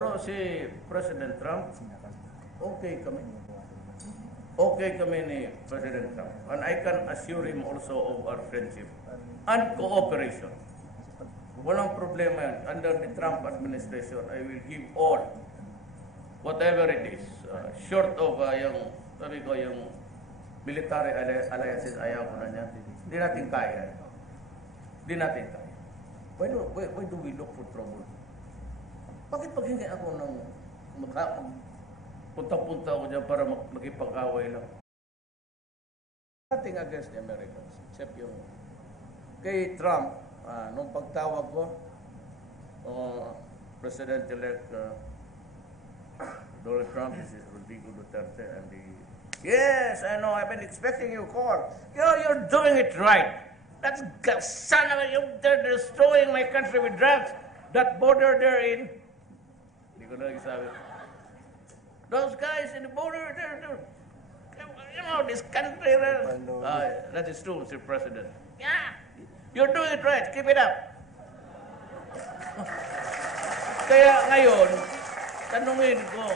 Pero si President Trump, okay kami. Okay kami ni President Trump. And I can assure him also of our friendship and cooperation. Walang problema yan. Under the Trump administration, I will give all, whatever it is, short of yung, sabi ko, yung military alliances, ayaw ko na niya. Hindi natin kaya. Hindi natin kaya. Why do we look for trouble? Bakit pag hindi ako ng punta-punta ako dyan para makipag-away lang? Nothing against the Americans, except yung kay Trump, nung pagtawag ko, President-elect Donald Trump, this is Rodrigo Duterte, and yes, I know, I've been expecting your call. You're doing it right. That's son of a, they're destroying my country with drugs. That border they're in, hindi ko na nagsabi. Those guys in the border, you know, this country, that is true, Mr. President. Yeah, you're doing it right. Keep it up. Kaya ngayon, tanungin ko,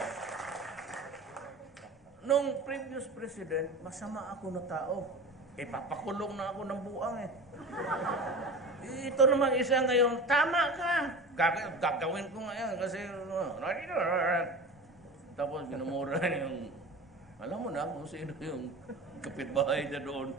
nung previous president, masama ako na tao. Papakulong na ako ng buang eh. Ito naman isa ngayon, tama ka. Gagawin ko ngayon kasi, tapos ginumura yung, alam mo na kung sino yung kapitbahay niya doon.